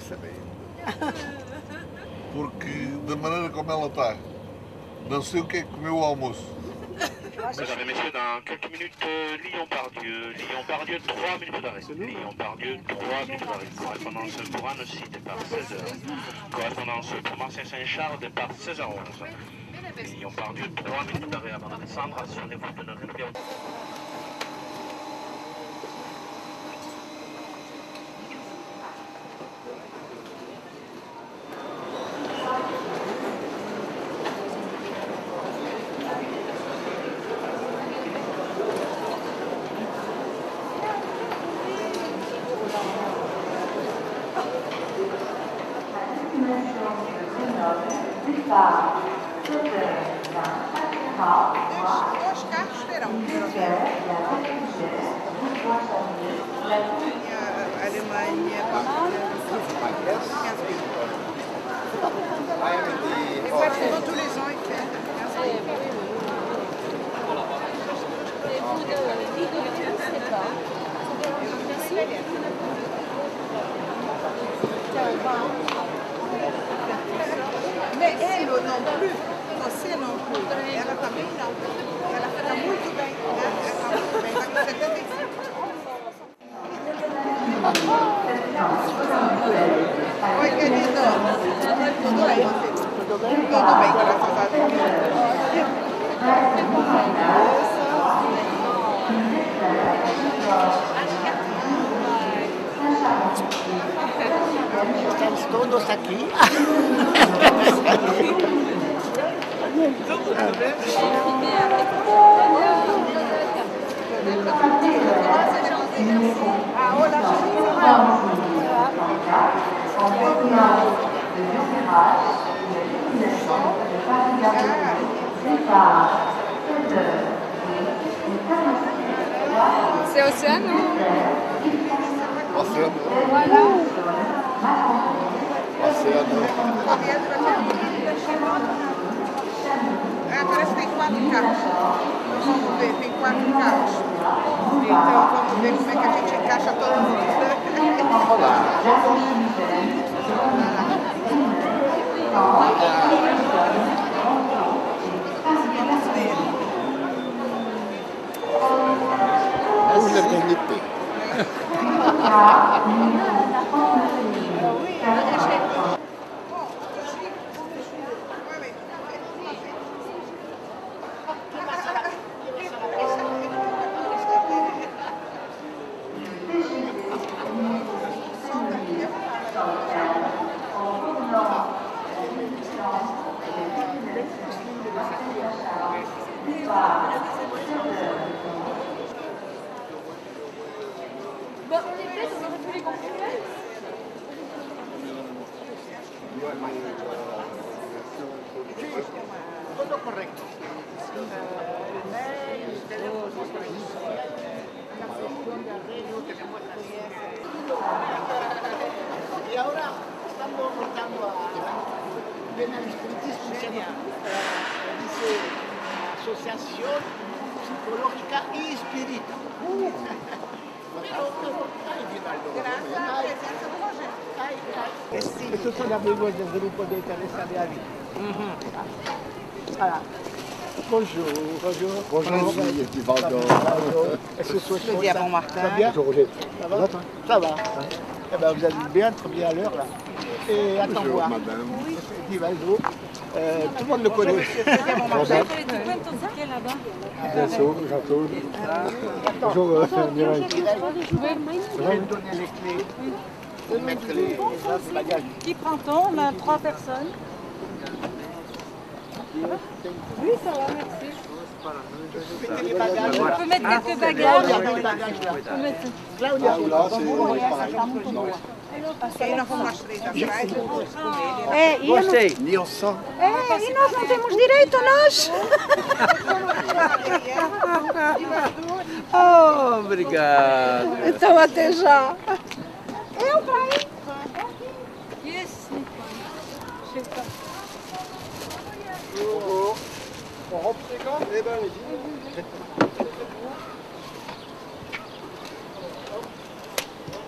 saber. Porque, da maneira como ela está, não sei o que é que comeu o almoço. Mesdames et messieurs, dans quelques minutes, Lyon-Pardieu. Lyon-Pardieu, 3 minutes d'arrêt. Lyon-Pardieu, 3 minutes d'arrêt. Correspondance pour Annecy, départ 16h. Correspondance pour Marseille-Saint-Charles, départ 16h11. Lyon-Pardieu, 3 minutes d'arrêt avant de descendre. Assurez-vous de ne rien perdre. Dois carros terão. Alemanha, exactement tous les ans ils viennent. Mais elle non plus, você não plus, ela também não. Ela fica muito bem, né? Ela está muito bem, vai com 75. Oi, querido. Tudo bem, você? Tudo bem? Tudo bem, graças a Deus. Estamos todos aqui. C'est Océano. Oceano. Voilà. Oceano. Parece que tem 4 carros. Nós vamos ver, tem 4 carros. Então vamos ver como é que a gente encaixa todo mundo. Vamos ver. Vamos la dignité. Bah, on est peut-être, on aurait pu les confirmer. Todo correcto. Y ahora estamos montando a Benavistiritismo, se llama, dice Asociación Psicológica y Espírita. Graças à presença do Rogério. Estos son amigos del grupo de Teresa de Ávila. Voilà. Bonjour, bonjour. Bonjour, Julie, tu vas Est-ce que ce Je dis à bon Martin. Ça va bien? Ça va? Ça va. Eh ben, vous allez bien, très bien à l'heure là. Et attends Bonjour, voir. madame. Di Valdo. Tout le monde le connaît. Bonjour. là-bas. Bonjour, Mireille. Je vais te donner les clés. Je vais mettre les bagages. Qui prend-on? On a 3 personnes. Oui, ça va, merci. Mettez les bagages. On peut mettre quelques bagages. Claudia, E aí nós vamos nós três atrás, eu vou com ele. É, e, gostei. Nilson. e nós não temos direito, nós? Oh, obrigado. Então até já. Eu, pai. Yes. On rentre quand? Eh ben, allez-y.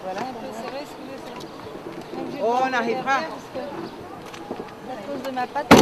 Voilà. Oh, arrivera. À cause de ma patte.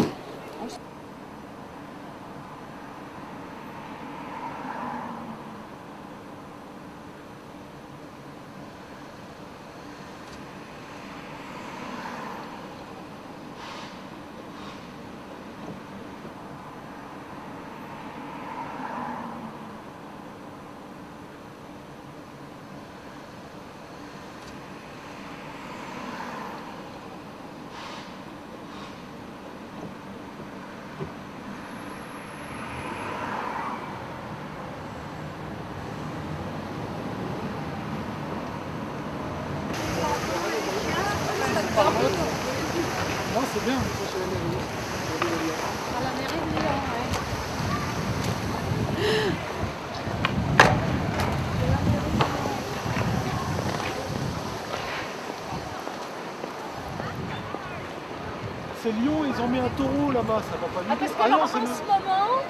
Non, c'est bien, ça chez la mairie. À la mairie de Lyon, ouais. C'est Lyon, ils ont mis un taureau là-bas, ça va pas du Ah, tout. parce que Ah non, en c'est ce le... moment,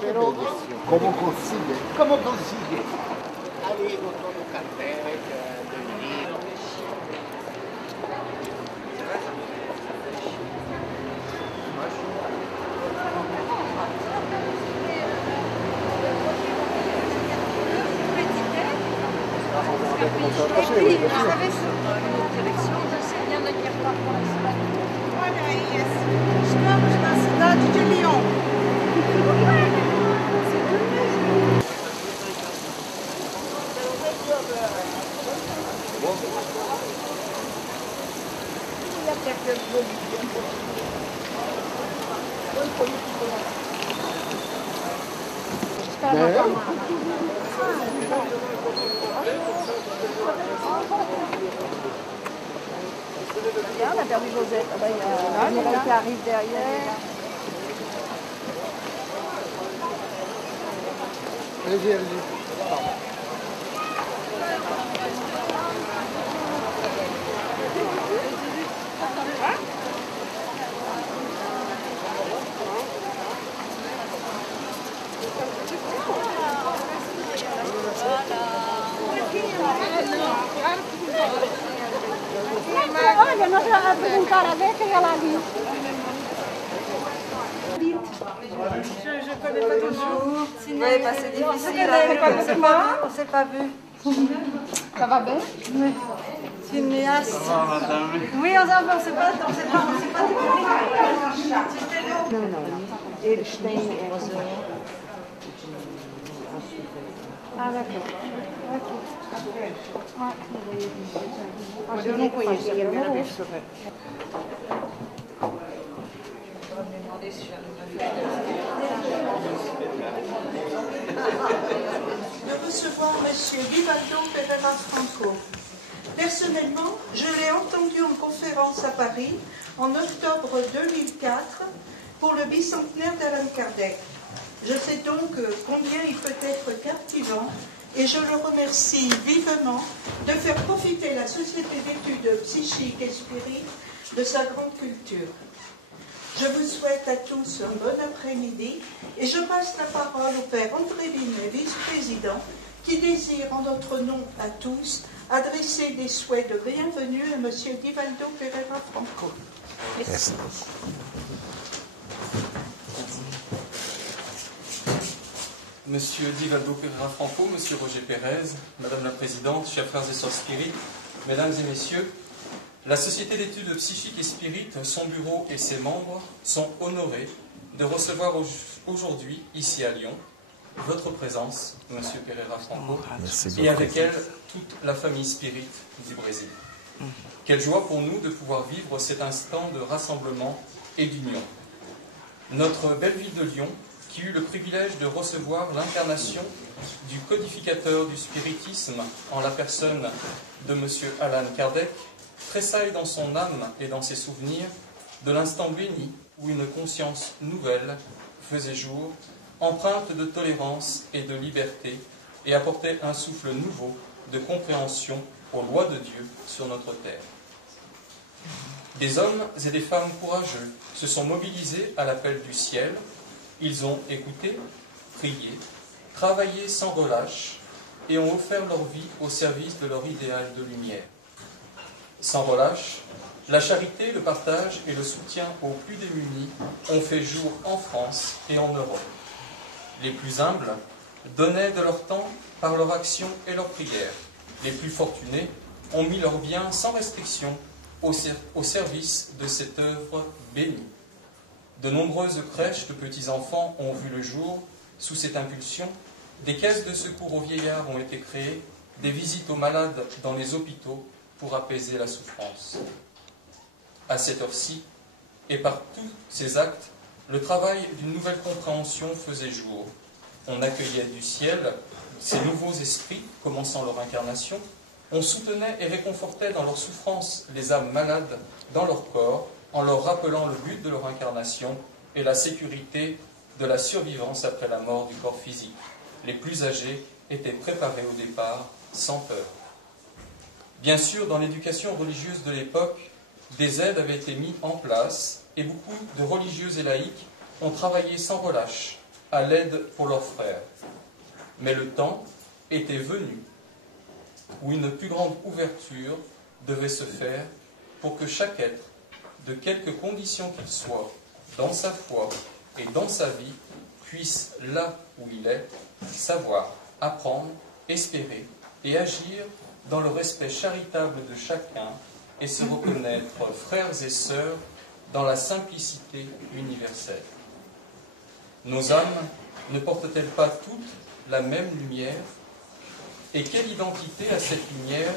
Però come consiglio allez dottor Cartec del libro et puis, vous savez, sur une direction, je sais bien de quelle part pour l'Espagne. Olha aí, estamos na cidade de Lyon. Regarde, on a perdu Cosette. Ah, il y a Mireille qui arrive derrière. Allez-y, allez-y. Olha, nós já a perguntar a ver quem ela ali. Je connais pas toujours. Oui, bah c'est difficile. On ne s'est pas vu. Ça va bien? Oui. Cinéaste. Oui, on ne sait pas. Não, não. Eles têm. Ah, d'accord. Mas eu não conheço, é a primeira vez que eu vejo. De recevoir M. Vivaldo Pereira Franco. Personnellement, je l'ai entendu en conférence à Paris en octobre 2004 pour le bicentenaire d'Allan Kardec. Je sais donc combien il peut être captivant et je le remercie vivement de faire profiter la Société d'études psychiques et spirites de sa grande culture. Je vous souhaite à tous un bon après-midi et je passe la parole au Père André Vinet, vice-président, qui désire en notre nom à tous adresser des souhaits de bienvenue à M. Divaldo Pereira Franco. Merci. Monsieur Divaldo Pereira Franco, Monsieur Roger Pérez, Madame la Présidente, chers frères et sœurs spirites, Mesdames et Messieurs, la Société d'études psychiques et spirites, son bureau et ses membres sont honorés de recevoir aujourd'hui, ici à Lyon, votre présence, Monsieur Pereira Franco, et avec elle toute la famille spirite du Brésil. Quelle joie pour nous de pouvoir vivre cet instant de rassemblement et d'union. Notre belle ville de Lyon, qui eut le privilège de recevoir l'incarnation du codificateur du spiritisme en la personne de M. Allan Kardec, tressaille dans son âme et dans ses souvenirs de l'instant béni où une conscience nouvelle faisait jour, empreinte de tolérance et de liberté, et apportait un souffle nouveau de compréhension aux lois de Dieu sur notre terre. Des hommes et des femmes courageux se sont mobilisés à l'appel du ciel. Ils ont écouté, prié, travaillé sans relâche et ont offert leur vie au service de leur idéal de lumière. Sans relâche, la charité, le partage et le soutien aux plus démunis ont fait jour en France et en Europe. Les plus humbles donnaient de leur temps par leur action et leur prière. Les plus fortunés ont mis leurs biens sans restriction au service de cette œuvre bénie. De nombreuses crèches de petits-enfants ont vu le jour sous cette impulsion. Des caisses de secours aux vieillards ont été créées, des visites aux malades dans les hôpitaux pour apaiser la souffrance. À cette heure-ci, et par tous ces actes, le travail d'une nouvelle compréhension faisait jour. On accueillait du ciel ces nouveaux esprits, commençant leur incarnation. On soutenait et réconfortait dans leur souffrance les âmes malades dans leur corps, en leur rappelant le but de leur incarnation et la sécurité de la survivance après la mort du corps physique. Les plus âgés étaient préparés au départ sans peur. Bien sûr, dans l'éducation religieuse de l'époque, des aides avaient été mises en place et beaucoup de religieuses et laïcs ont travaillé sans relâche à l'aide pour leurs frères. Mais le temps était venu où une plus grande ouverture devait se faire pour que chaque être, de quelque condition qu'il soit, dans sa foi et dans sa vie, puisse, là où il est, savoir, apprendre, espérer et agir dans le respect charitable de chacun et se reconnaître frères et sœurs dans la simplicité universelle. Nos âmes ne portent-elles pas toutes la même lumière? Et quelle identité a cette lumière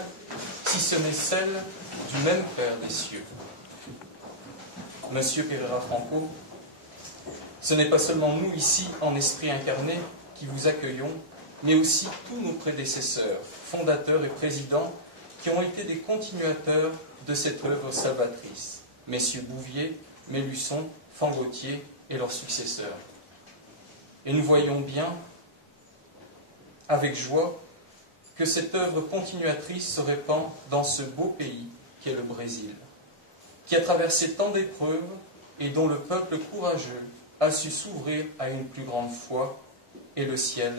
si ce n'est celle du même Père des cieux? Monsieur Pereira Franco, ce n'est pas seulement nous ici en esprit incarné qui vous accueillons, mais aussi tous nos prédécesseurs, fondateurs et présidents qui ont été des continuateurs de cette œuvre salvatrice, messieurs Bouvier, Mélusson, Fangautier et leurs successeurs. Et nous voyons bien, avec joie, que cette œuvre continuatrice se répand dans ce beau pays qu'est le Brésil, qui a traversé tant d'épreuves et dont le peuple courageux a su s'ouvrir à une plus grande foi, et le ciel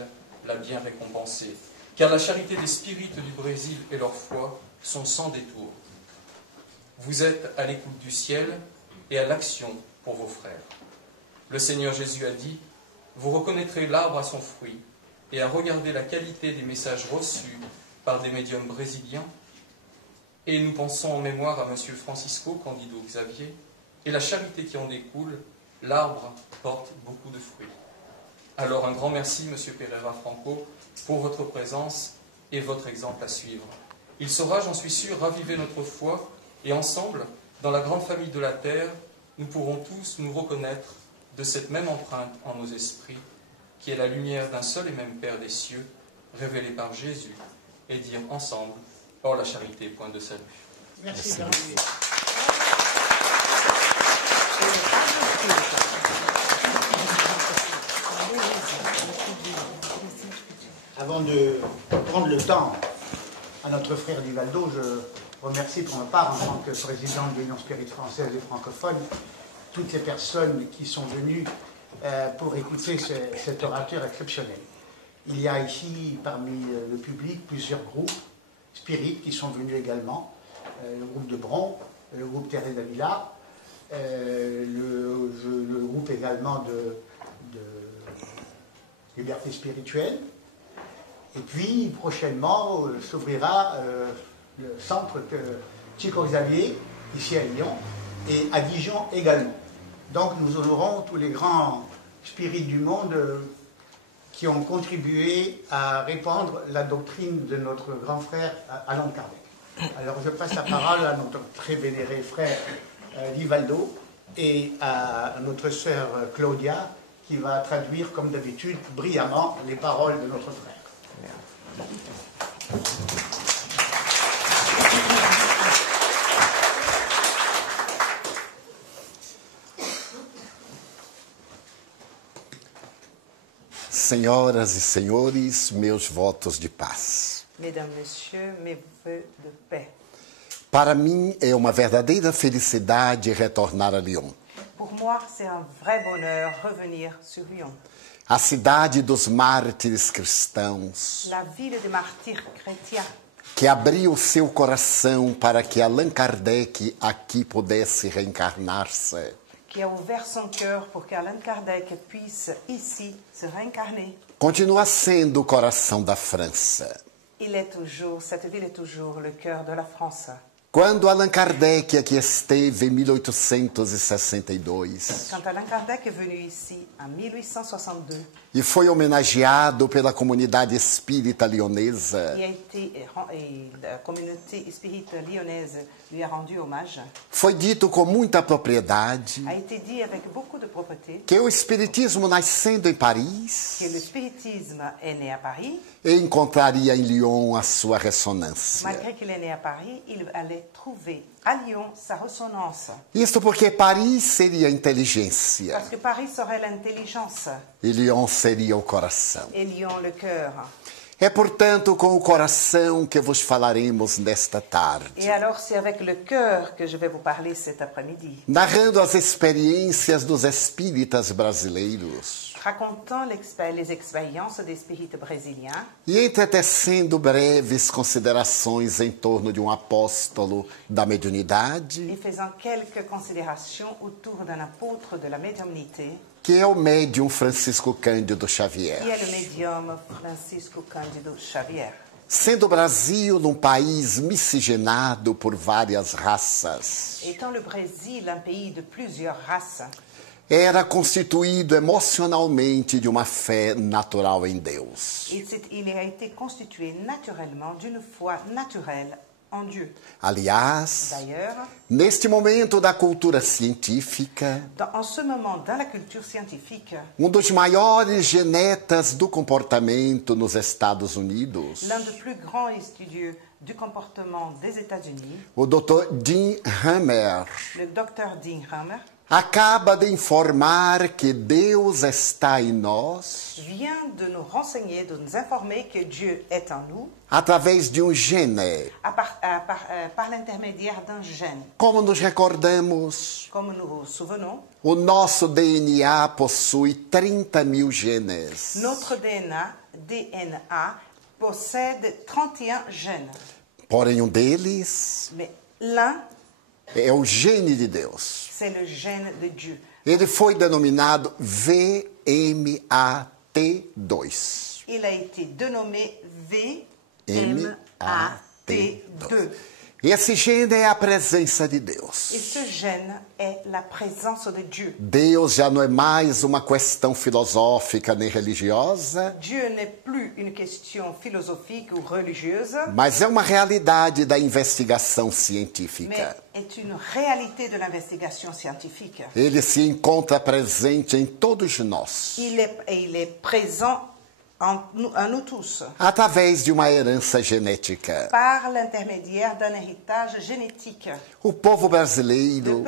l'a bien récompensé. Car la charité des spirites du Brésil et leur foi sont sans détour. Vous êtes à l'écoute du ciel et à l'action pour vos frères. Le Seigneur Jésus a dit, vous reconnaîtrez l'arbre à son fruit, et à regarder la qualité des messages reçus par des médiums brésiliens. Et nous pensons en mémoire à M. Francisco Candido Xavier, et la charité qui en découle, l'arbre porte beaucoup de fruits. Alors un grand merci, M. Pereira Franco, pour votre présence et votre exemple à suivre. Il saura, j'en suis sûr, raviver notre foi, et ensemble, dans la grande famille de la terre, nous pourrons tous nous reconnaître de cette même empreinte en nos esprits, qui est la lumière d'un seul et même Père des cieux, révélé par Jésus, et dire ensemble, or la charité, point de salut. Merci. Avant de prendre le temps à notre frère Divaldo, je remercie pour ma part, en tant que président de l'Union Spirite française et francophone, toutes les personnes qui sont venues pour écouter cet orateur exceptionnel. Il y a ici, parmi le public, plusieurs groupes spirites qui sont venus également. Le groupe de Bron, le groupe Thérèse d'Avila, le groupe également de Liberté spirituelle. Et puis, prochainement, s'ouvrira le centre Chico Xavier, ici à Lyon, et à Dijon également. Donc, nous honorons tous les grands spirites du monde qui ont contribué à répandre la doctrine de notre grand frère Allan Kardec. Alors, je passe la parole à notre très vénéré frère Divaldo et à notre sœur Claudia, qui va traduire, comme d'habitude, brillamment les paroles de notre frère. Senhoras e senhores, meus votos de paz. Mesdames, Messieurs, mes vœux de paix. Para mim é uma verdadeira felicidade retornar a Lyon. Pour moi, c'est un vrai bonheur revenir sur Lyon. A cidade dos mártires cristãos, la ville des martyrs chrétiens, que abriu seu coração para que Allan Kardec aqui pudesse reencarnar-se. qui a ouvert son cœur pour qu'Allan Kardec puisse ici se réincarner. Continua sendo o coração da França. Cette ville est toujours le cœur de la France. Quando Allan Kardec aqui esteve em 1862 Quand Allan Kardec est venu ici en 1862, e foi homenageado pela comunidade espírita lionesa, la communauté spirite lyonnaise lui a rendu hommage, foi dito com muita propriedade a été dit avec beaucoup de propreté que o espiritismo, nascendo em Paris, que le spiritisme est né à Paris. encontraria em Lyon a sua ressonância. Malgré qu'il est né à Paris, il allait trouver à Lyon sa ressonance. Isto porque Paris seria a inteligência Parce que Paris serait l'intelligence e Lyon seria o coração. et Lyon le cœur. É, portanto, com o coração que vos falaremos nesta tarde, Et alors, c'est avec le cœur que je vais vous parler cet après-midi, narrando as experiências dos espíritas brasileiros racontant les expériences des spirites brésiliens e entretecendo breves considerações em torno de um apóstolo da mediunidade, et faisant quelques considérations autour d'un apôtre de la médiumnité, que é o médium Francisco Cândido Xavier. qui est le médium Francisco Cândido Xavier. Sendo o Brasil um país miscigenado por várias raças, Étant le Brésil un pays de plusieurs races, era constituído emocionalmente de uma fé natural em Deus. il a été constitué naturellement d'une foi naturelle en Dieu. Aliás, D'ailleurs, neste momento da cultura científica, en ce moment, dans la culture scientifique, dos maiores genetas do comportamento nos Estados Unidos, l'un des plus grands étudieux du comportement des États-Unis, o Dr. Dean Hammer, le docteur Dean Hammer, acaba de informar que Deus está em nós vient de nous renseigner, de nous informer que Dieu est en nous através de gene. par l'intermédiaire d'un gène. Como nos recordamos, Comme nous nous souvenons, o nosso DNA possui 30.000 genes. notre DNA possède 31 gènes. Porém, deles Mais l'un, é o gene de Deus. c'est le gène de Dieu. Ele foi denominado VMAT2. Il a été dénommé MAT2. VMAT2. Esse gene é a presença de Deus. Et ce gène est la présence de Dieu. Deus já não é mais uma questão filosófica nem religiosa, Dieu n'est plus une question philosophique ou religieuse, mas é uma realidade da investigação mais científica. est une réalité de l'investigation scientifique. Ele se encontra presente em todos nós, Il est présent en nous tous, através de uma herança genética. par l'intermédiaire d'un héritage génétique. O povo Le brasileiro,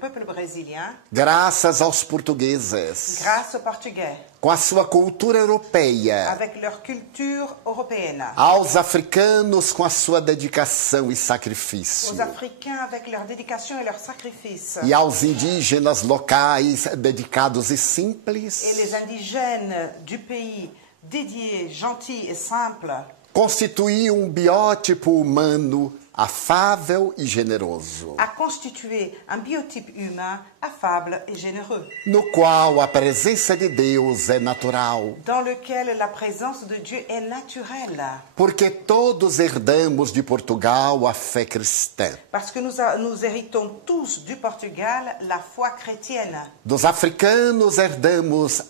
peuple brésilien, graças aos portugueses, grâce aux Portugais, com a sua cultura europeia, avec leur culture européenne, aos africanos com a sua dedicação e sacrifício, aux Africains avec leur dédication et leur sacrifice, e aos indígenas locais dedicados e et simples, les indigènes du pays dédiés, gentils et simples, constituíam um biótipo humano afável e generoso, a constitué un biotype humain affable et généreux, no qual a presença de Deus é natural, dans lequel la présence de Dieu est naturelle, porque todos herdamos de Portugal a fé cristã. parce que nous héritons tous du Portugal la foi chrétienne. Dos africanos herdamos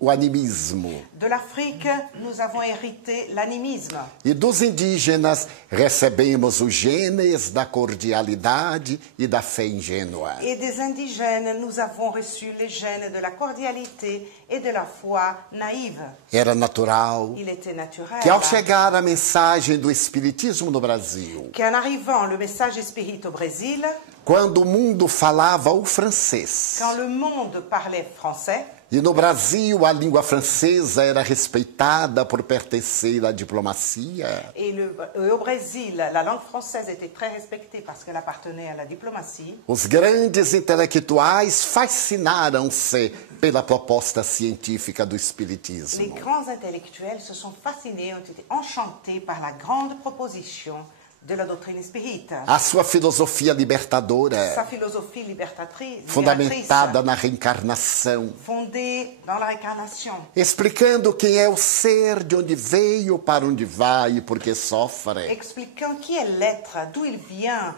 o animismo. De l'Afrique, nous avons hérité l'animisme. E dos indígenas recebemos os genes da cordialidade e da fé ingênua. Et des indigènes, nous avons reçu les gènes de la cordialité et de la foi naïve. Era natural Il était naturel que, ao chegar a mensagem do Espiritismo no Brasil, qu'en arrivant le message spirit au Brésil, quando o mundo falava o francês, quand le monde parlait français, E no Brasil, a língua francesa era respeitada por pertencer à diplomacia. Et au Brésil, la langue française était très respectée parce qu'elle appartenait à la diplomatie. Os grandes intelectuais fascinaram-se pela proposta científica do Les espiritismo. grands intellectuels se sont fascinés, ont été enchantés par la grande proposition de la doctrine spirite. A sua filosofia libertadora, Sa philosophie libératrice, fundamentada na reencarnação, fondée dans la réincarnation, explicando quem é o ser, de onde veio, para onde vai e por que sofre. expliquant qui est l'être, d'où il vient,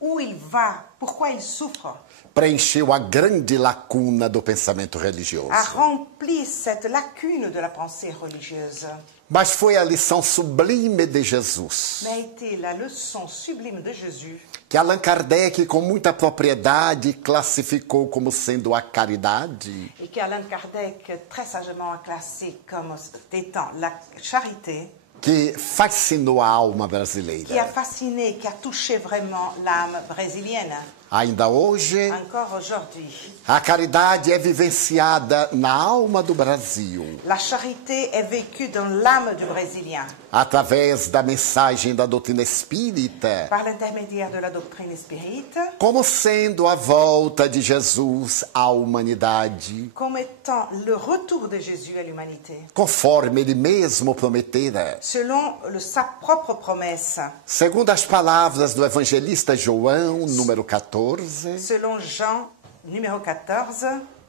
où il va, pourquoi il souffre, Preencheu a grande lacuna do pensamento religioso. a rempli cette lacune de la pensée religieuse, Mas foi a lição sublime de Jesus, mais a été la leçon sublime de Jésus, que Allan Kardec, com muita propriedade, classificou como sendo a caridade, et qu'Alain Kardec très sagement a classé comme étant la charité, que fascinou a alma qui a brasileira. fasciné, qui a touché vraiment l'âme brésilienne. Ainda hoje, Encore aujourd'hui, a caridade é vivenciada na alma do Brasil, la charité est vécue dans l'âme du Brésilien através da mensagem da doutrina espírita, par l'intermédiaire de la doctrine spirite, como sendo a volta de Jesus à humanidade, comme étant le retour de Jésus à l'humanité, conforme ele mesmo prometera. selon sa propre promesse, Segundo as palavras do evangelista João, número 14, selon Jean numéro 14,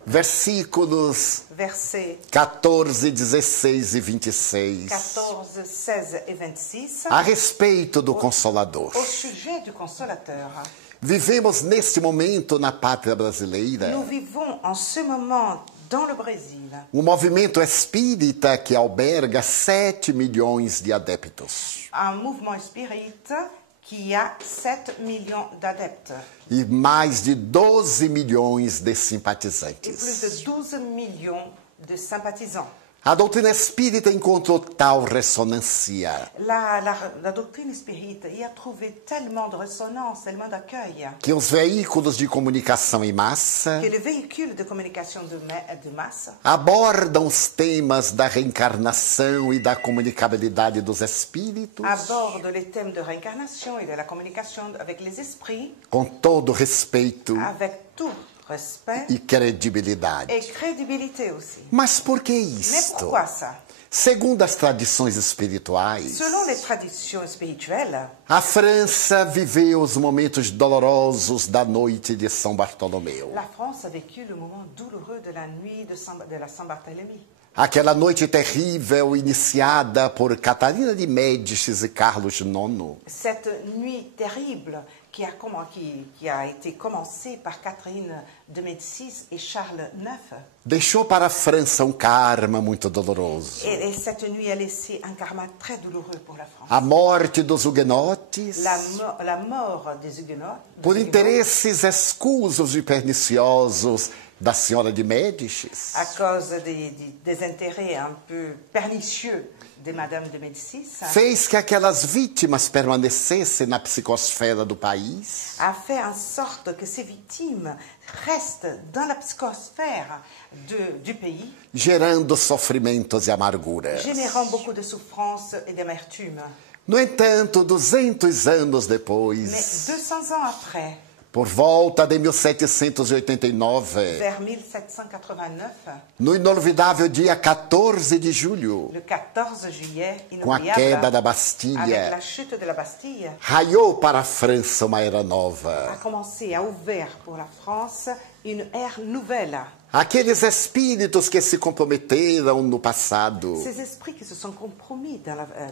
versículos versets 14, 16 e 26, 14, 16 et 26, a respeito do Consolador. au sujet du Consolateur. Vivemos neste momento na pátria brasileira Nous vivons en ce moment dans le Brésil movimento espírita que alberga 7 milhões de adeptos un mouvement spirite qui a 7 millions d'adeptes e mais de 12 milhões de et plus simpatizantes. de 12 millions de sympathisants. A doutrina espírita encontrou tal ressonância La doctrine spirite y a trouvé tellement de résonance, tellement d'accueil, que os veículos de comunicação em massa que les véhicules de communication de masse abordam os temas da reencarnação e da comunicabilidade dos espíritos abordent les thèmes de réincarnation et de la communication avec les esprits com todo respeito avec tout respect e credibilidade. et crédibilité aussi. Mas por que Mais isto? pourquoi ça? Segundo as tradições espirituais, Selon les traditions spirituelles, a França viveu os momentos dolorosos da noite de São Bartolomeu. la France a vécu le moment douloureux de la nuit de la Saint-Barthélemy. Aquela noite terrível iniciada por Catarina de Médicis e Carlos IX. Cette nuit terrible qui a été commencée par Catherine de Médicis et Charles IX. Deixou para a França karma muito doloroso. Et cette nuit a laissé un karma très douloureux pour la France. A morte dos huguenotes, La mort des Huguenots, por interesses escusos e perniciosos da senhora de Médicis, à cause des intérêts un peu pernicieux de Madame de Médicis, fez que aquelas vítimas permanecessem na psicosfera do país, a fait en sorte que ces victimes restent dans la psychosphère du pays, gerando sofrimentos e amarguras. générant beaucoup de souffrance et d'amertume. No entanto, 200 anos depois, Mais 200 ans après, por volta de 1789, vers 1789, no inolvidável dia 14 de julho, le 14 juillet, com a queda da avec Bastilha, la chute de la Bastille, raiou para a França uma era a nova. commencé, a ouvert pour la France une ère nouvelle. Aqueles espíritos que se comprometeram no passado, Ces esprits qui se sont compromis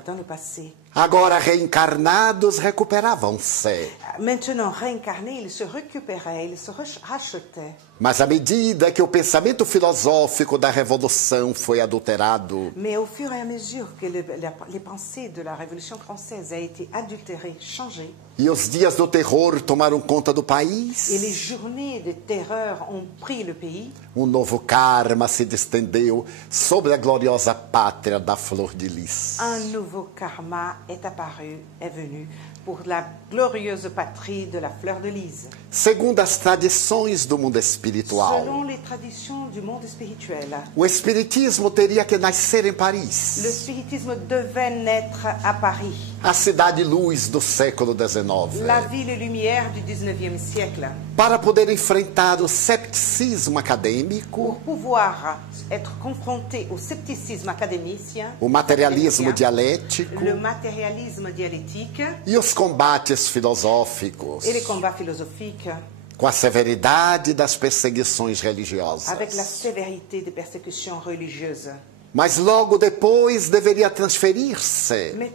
dans le passé, agora reencarnados, recuperavam-se. maintenant réincarnés, ils se récupéraient, ils se rachetaient. Mas à medida que o pensamento filosófico da Revolução foi adulterado, Mais au fur et à mesure que les pensées de la Révolution française ont été adultérées, changées, e os dias do terror tomaram conta do et país, les journées de terreur ont pris le pays, novo karma se distendeu sobre a gloriosa pátria da flor de lis. un nouveau karma est apparu, est venu pour la glorieuse patrie de la fleur de lys. Segundo as tradições do mundo espiritual, Selon les traditions du monde spirituel, o espiritismo teria que nascer em le Paris, spiritisme devait naître à Paris, a cidade luz do século XIX, la ville lumière du 19e siècle, para poder enfrentar o cepticismo acadêmico, pour pouvoir être confronté au scepticisme académicien, o materialismo dialético le matérialisme dialectique e os combates filosóficos, et les combats philosophiques, com a severidade das perseguições religiosas. avec la sévérité des persécutions religieuses. Mas logo depois deveria transferir-se Mais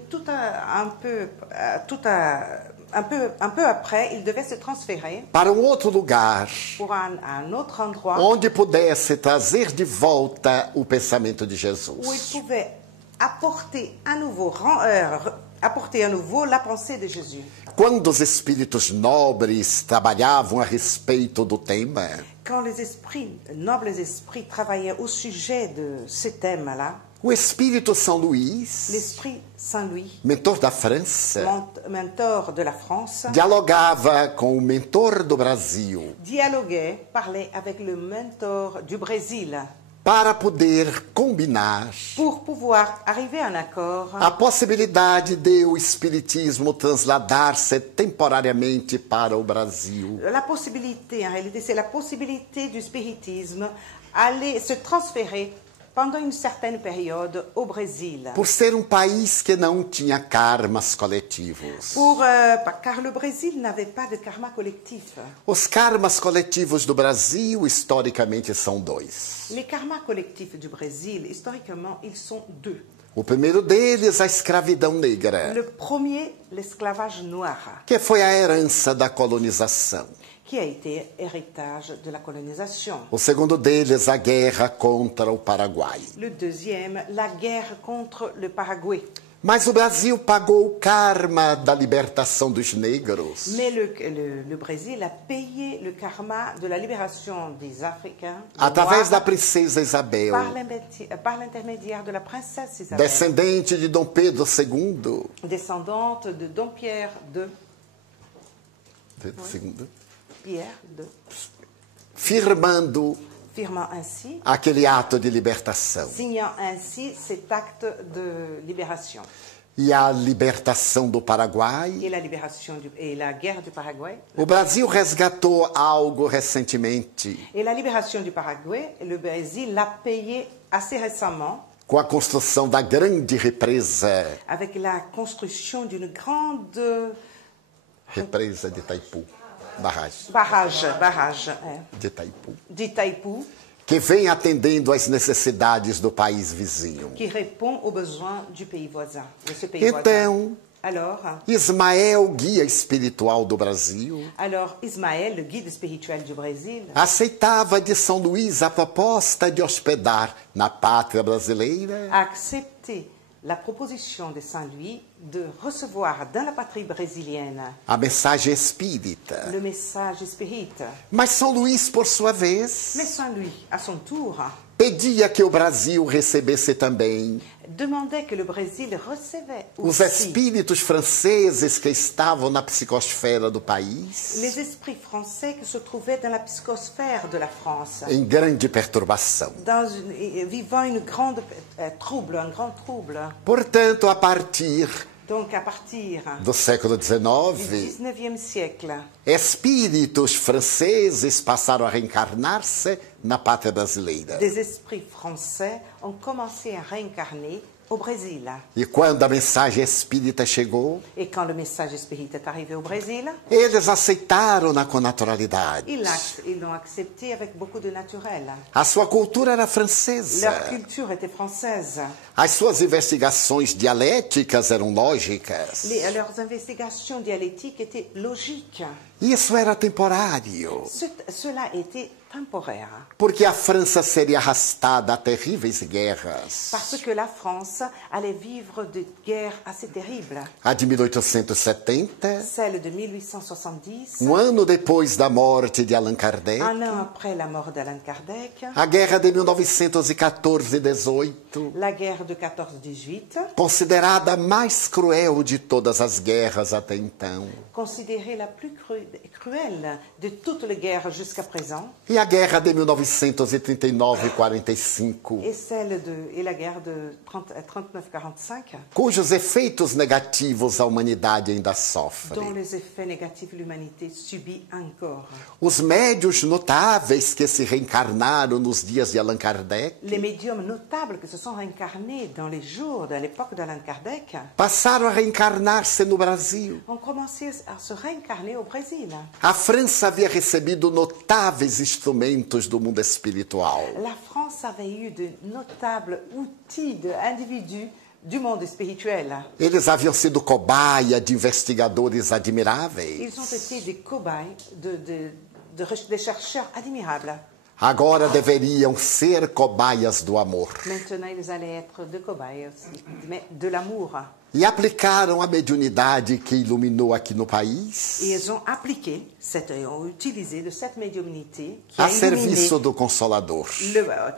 un peu après, il devait se transférer para outro lugar, pour un autre endroit onde pudesse trazer de volta o pensamento de Jesus. où il pouvait apporter à nouveau la pensée de Jésus. Quando os espíritos nobres trabalhavam a respeito do tema, Quand les nobles esprits travaillaient au sujet de ce thème-là, o Espírito São Luís, l'esprit Saint-Louis, mentor da França, mentor de la France, dialogava com o mentor do Brasil dialoguait, parlait avec le mentor du Brésil para poder combinar pour pouvoir arriver à un accord a possibilidade de o espiritismo transladar-se temporariamente para o Brasil. La possibilité, en réalité, c'est la possibilité du spiritisme aller se transférer pendant une certaine période au Brésil. Por ser um país que não tinha karmas coletivos. Car le Brésil n'avait pas de karma collectif. Os karmas coletivos do Brasil, historicamente, são dois. Les karmas collectifs du Brésil, historiquement, ils sont deux. O primeiro deles, a escravidão negra, Le premier, l'esclavage noir, que foi a herança da colonização. qui a été héritage de la colonisation. O segundo deles, a guerra contra o Paraguai. Le deuxième, la guerre contre le Paraguay. Mas o Brasil pagou o karma da libertação dos negros. Mais le Brésil a payé le karma de la libération des Africains Através da princesa Isabel, par l'intermédiaire de la princesse Isabelle, descendente de Dom Pedro II. descendante de Dom Pierre II. Firmando Firmant ainsi, aquele ato de libertação. signant ainsi cet acte de libération. E a libertação do Paraguai. Et la guerre du Paraguay. O Brasil resgatou algo recentemente. Et la libération du Paraguay, le Brésil l'a payé assez récemment. Com a construção da grande represa. Avec la construction d'une grande represa de Itaipu. Barrage de Itaipu. Que vem atendendo às necessidades do país vizinho. Qui répond aux besoins du pays voisin, de ce pays então, voisin. Alors, Ismael, guia espiritual do Brasil, Ismael, le guide spirituel du Brésil, aceitava de São Luís a proposta de hospedar na pátria brasileira a accepté la proposition de Saint-Louis de recevoir dans la patrie brésilienne a mensagem espírita. le message espírita. Mas São Luís, por sua vez, Mais Saint-Louis, à son tour, pedia que o Brasil recebesse também demandait que le Brésil recevait os aussi espíritos franceses que estavam na psicosfera do país, les esprits français qui se trouvaient dans la psychosphère de la France, em grande perturbação. vivant une grande trouble, un grand trouble. Portanto, a partir Donc, à partir do século du XIX, 19e siècle, espíritos franceses passaram a reencarnar-se na pátria brasileira. des esprits français ont commencé à réincarner au Brésil. E quando a mensagem espírita chegou, Et quand le message espírita est arrivé au Brésil, eles aceitaram-na com naturalidade. ils l'ont accepté avec beaucoup de naturel. A sua cultura era francesa. Leur culture était française. As suas investigações dialéticas eram lógicas. Leurs investigations dialectiques étaient logiques. Isso era temporário, Cela était temporaire. porque a França seria arrastada a terríveis guerras. Parce que la France allait vivre de guerres assez terribles. A de 1870, Celle de 1870, um ano depois da morte de Allan Kardec, un an après la mort d'Allan Kardec, a guerra de 1914-18, la guerre de 14-18, considerada a mais cruel de todas as guerras até então, considérée la plus cruelle de toutes les guerres jusqu'à présent, e a guerra de 1939-45, et la guerre de 39-45, cujos efeitos negativos a humanidade ainda sofre. dont les effets négatifs l'humanité subit encore. Os médios notáveis que se reencarnaram nos dias de Allan Kardec Les médiums notables que se sont réincarnés dans les jours de l'époque d'Allan Kardec passaram a reencarnar-se no Brasil. ont commencé à se réincarner au Brésil. A França havia recebido notáveis instrumentos do mundo espiritual. La France avait eu de notables outils d'individus du monde spirituel. Eles haviam sido cobaia de investigadores Ils admiráveis. ont été des cobayes, des chercheurs admirables. Agora deveriam ser cobaias do amor. Maintenant, ils allaient être des cobayes aussi, mais de l'amour. E aplicaram a mediunidade que iluminou aqui no país Et ils ont appliqué, ont utilisé de cette médiumnité a serviço do Consolador.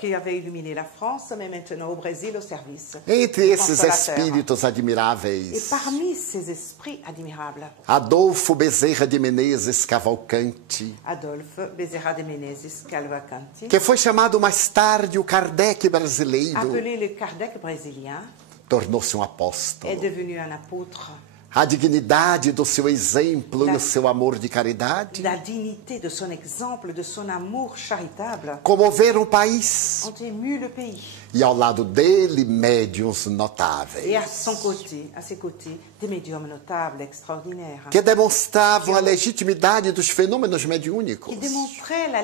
Qui avait illuminé la France, mais maintenant au Brésil, au service. Entre du esses Consolateur. espíritos Et admiráveis, parmi ces esprits admirables, Adolfo Bezerra de Menezes Cavalcante, Adolphe Bezerra de Menezes Cavalcante, que foi chamado mais tarde o Kardec brasileiro, appelé le Kardec brésilien, tornou-se um est apóstolo. devenu un apôtre. A dignidade do seu exemplo e o seu amor de caridade La dignité de son exemple, de son amour charitable, comoveram o país. ont ému le pays. E ao lado dele, médiuns Et notáveis, à ses côtés, des médiums notables, extraordinaires, que demonstravam a legitimidade dos fenômenos mediúnicos. qui démontraient la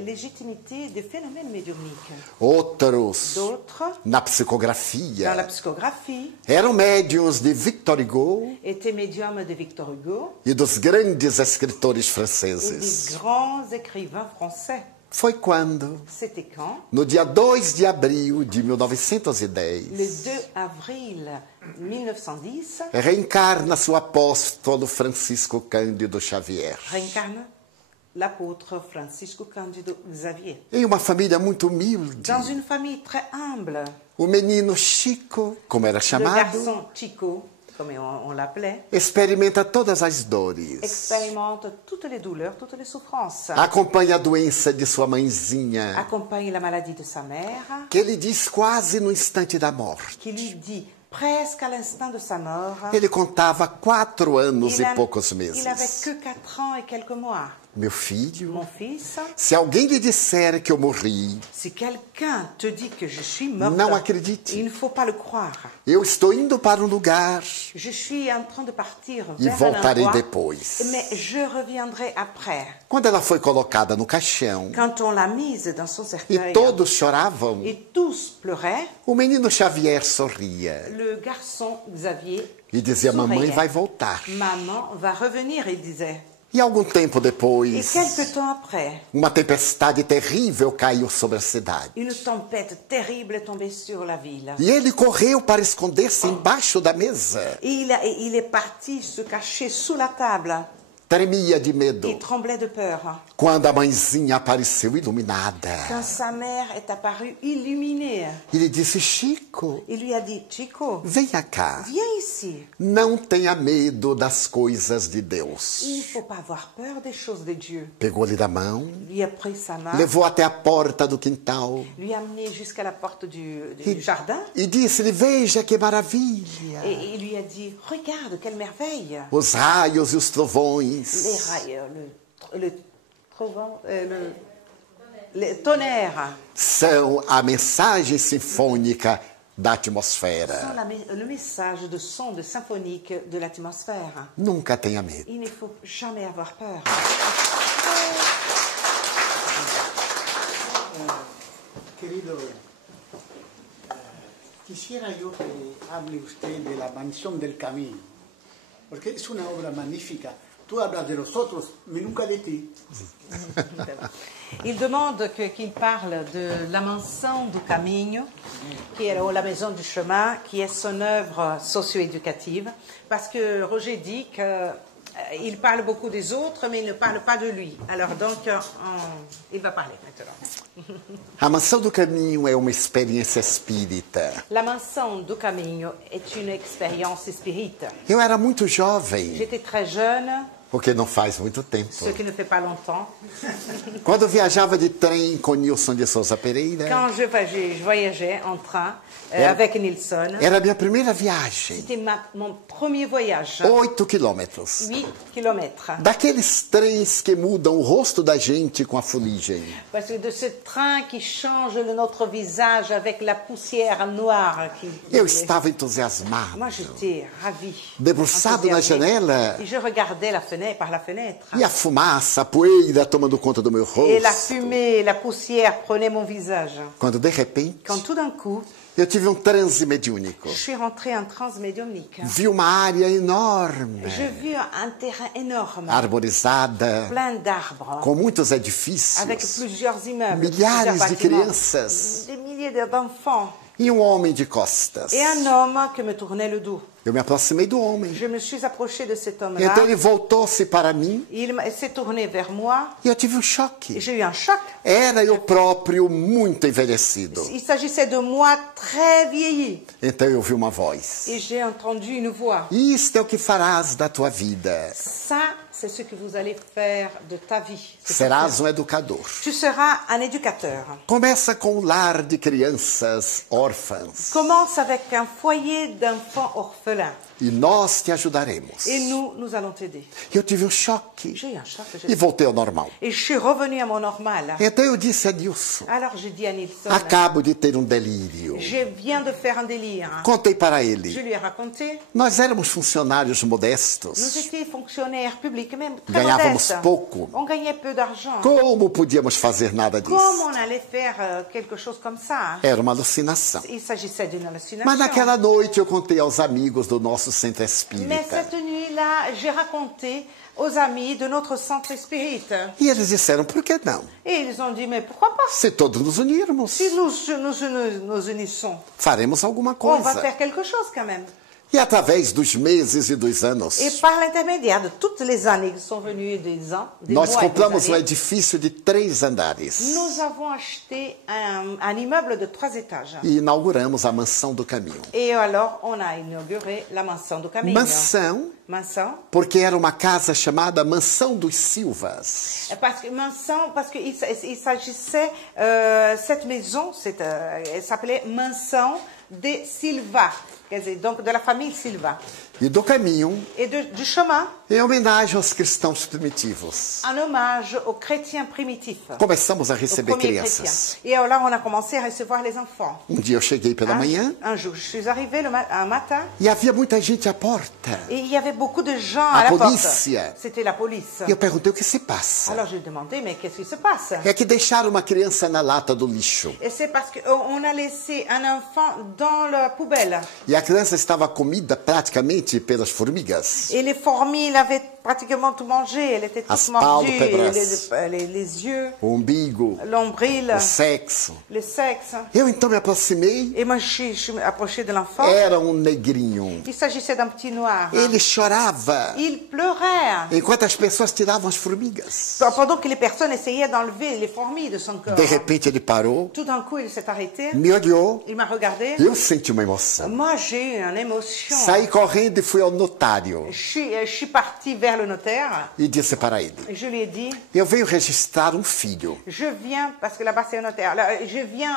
légitimité des phénomènes médiumniques. Outros, D'autres, na dans la psicographia, psychographie, eram médiuns de Victor Hugo étaient médiums de Victor Hugo e dos grandes escritores et des franceses. grands écrivains français. Foi quando, C'était quand? no dia 2 de abril de Le 1910, 2 avril 1910, reencarna-se o apóstolo Francisco Cândido Xavier. réincarne l'apôtre Francisco Cândido Xavier. Em uma família muito humilde, Dans une famille très humble, o menino Chico, como era le chamado, garçon Chico, comme on l'appelait, experimenta todas as dores. expérimente toutes les douleurs, toutes les souffrances, Acompanha a doença de sua mãezinha, accompagne la maladie de sa mère, que ele diz quase no instante da morte. qui lui dit presque à l'instant de sa mort, Ele contava 4 anos e poucos il n'avait meses. que 4 ans et quelques mois. Meu filho, Mon fils, se alguém lhe disser que eu morri, si quelqu'un te dit que je suis morte, não acredite. il ne faut pas le croire. Eu estou indo para um lugar Je suis en train de partir e vers un voltarei endroit, depois. mais je reviendrai après. Quando ela foi colocada no caixão Quand on l'a mise dans son e cercueil, todos choravam, et tous pleuraient, o menino Xavier sorria le garçon Xavier e dizia: Mamãe souriait. vai voltar. Maman va revenir, il disait. E algum tempo Et depois, quelque temps après, uma tempestade terrível caiu sobre a cidade. une tempête terrible est tombée sur la ville. E ele correu para esconder-se embaixo da mesa. Et il est parti se cacher sous la table. Tremia de medo. Il tremblait de peur. Quando a mãezinha apareceu iluminada, Quand sa mère est apparue illuminée, ele disse: Chico, il lui a dit, Chico, venha cá. viens ici. Não tenha medo das coisas de Deus. Il ne faut pas avoir peur des choses de Dieu. Pegou-lhe da mão, Lui a pris sa main, levou até a porta do quintal lui a amené jusqu'à la porte du jardin e disse-lhe: Veja que maravilha. et il lui a dit, regarde, quelle merveille. Os raios e os trovões. Les rails, le tonnerre São a mensagem sinfônica da sont atmosfera. le message de son de symphonique de l'atmosphère. Nunca tenha medo. Il ne faut jamais avoir peur. Querido, quisiera yo que hable usted de la Mansión del Camino, porque es una obra magnífica, tú hablas de los otros, mais nunca de ti. Il demande qu'il parle de La Mansão do Caminho, qui est, ou La Maison du Chemin, qui est son œuvre socio-éducative, parce que Roger dit qu'il parle beaucoup des autres, mais il ne parle pas de lui. Alors donc, il va parler maintenant. A Mansão do Caminho é uma experiência espírita. La Mansão do Caminho est une expérience espírita. Eu era muito jovem, J'étais très jeune, porque não faz muito tempo. ce qui ne fait pas longtemps. Quando eu viajava de trem com Nilson de Souza Pereira, Quand je voyageais en train avec Nilson, era a minha primeira viagem. c'était mon premier voyage. 8 quilômetros. 8 kilomètres. Daqueles trens que mudam o rosto da gente com a fuligem. Parce que de ce train qui change notre visage avec la poussière noire. Eu estava entusiasmado, Moi, j'étais ravie. debruçado na enthousiasmée. janela, Et je regardais la fenêtre, par la fenêtre. e a fumaça, a poeira tomando conta do meu Et la rosto. fumée, la poussière prenaient mon visage. Quando, de repente, Quand tout d'un coup, eu tive transe mediúnico. je suis rentrée en transe médiumnique. Vi uma área enorme, Je vis un terrain énorme, arborizada, plein d'arbres, com muitos avec edifícios, plusieurs immeubles, milhares plusieurs de bâtiments, crianças des milliers d'enfants, e um homem de costas. et un homme qui me tournait le dos. Eu me aproximei do homem. Je me suis approchée de cet homme-là. Então ele voltou-se para mim Il s'est tourné vers moi e eu tive um et choque. j'ai eu un choc. Era eu próprio muito envelhecido. Il s'agissait de moi très vieilli. Então eu ouvi uma voz. Et j'ai entendu une voix. Isto é o que farás da tua vida. Ça, c'est ce que vous allez faire de ta vie. Serás um educador. Tu seras un éducateur. Começa com um lar de crianças órfãs. Commence avec un foyer d'enfants orphelins. E nós te ajudaremos. Et nous allons t'aider. Eu tive um choque J'ai eu un choc. e voltei ao normal. Et je suis revenue à mon normal. Então eu disse a Nilson, Alors j'ai dit à Nilson, acabo de ter um delírio. je viens de faire un délire. Contei para Je ele. lui ai raconté. Nós éramos funcionários Nous modestos. étions fonctionnaires publics, même très Ganhávamos modestes. pouco. On gagnait peu d'argent. Como podíamos fazer nada Comment disso? on allait faire quelque chose comme ça? Era uma alucinação. Il s'agissait d'une hallucination. Mas naquela noite eu contei aos amigos do nosso centro espírita. Mais cette nuit-là, j'ai raconté aux amis de notre centre spirit. E eles disseram, por que não? Et ils ont dit, mais pourquoi pas? Se todos nos unirmos, Si nous unissons, faremos alguma on va coisa. faire quelque chose quand même. E através dos meses e dos anos, Et par l'intermédiaire de toutes les années qui sont venues, des ans, des nós mois et des compramos um années, edifício de 3 andares nous avons acheté un immeuble de 3 étages. e inauguramos a Mansão do Caminho. Et alors, on a inauguré la Mansão do Caminho. Mansão, Mansão, porque era uma casa chamada Mansão dos Silvas. parce qu'il s'agissait, cette maison, elle s'appelait Mansão de Silva, quer dizer, donc de la famille Silva. E do caminho, Et du chemin, em homenagem aos cristãos primitivos. un hommage aux chrétiens primitifs. Começamos a Aux receber premiers crianças. chrétiens. Et alors là, on a commencé à recevoir les enfants. Dia eu cheguei pela manhã Un jour, je suis arrivée un matin e havia muita gente à porta. et il y avait beaucoup de gens A à la polícia. porte. C'était la police. E eu perguntei o que se passa. Alors j'ai demandé, mais qu'est-ce qui se passe? É que deixaram uma criança na lata do lixo. Et c'est parce qu'on a laissé un enfant dans la poubelle. E a criança estava comida praticamente pelas formigas. Et les fourmis l'avaient pratiquement tout mangé. Elle était As toute mordue. pálpebras. Les yeux, O umbigo, l'ombril, o sexo. le sexe. Eu então me aproximei. Et moi, je suis approchée de l'enfant. Era um negrinho. Il s'agissait d'un petit noir. Ele chorava Il pleurait. enquanto as pessoas tiravam as formigas. Pendant que les personnes essayaient d'enlever les fourmis de son corps. De repente ele parou, Tout d'un coup, il s'est arrêté. me olhou. Il m'a regardé. Eu senti uma emoção. Moi, j'ai eu une émotion. Saí correndo e fui ao notário Je suis partie vers le notaire. e disse para ele: Et je lui ai dit, eu venho registrar um filho. je viens, parce que là-bas c'est un notaire, là, je viens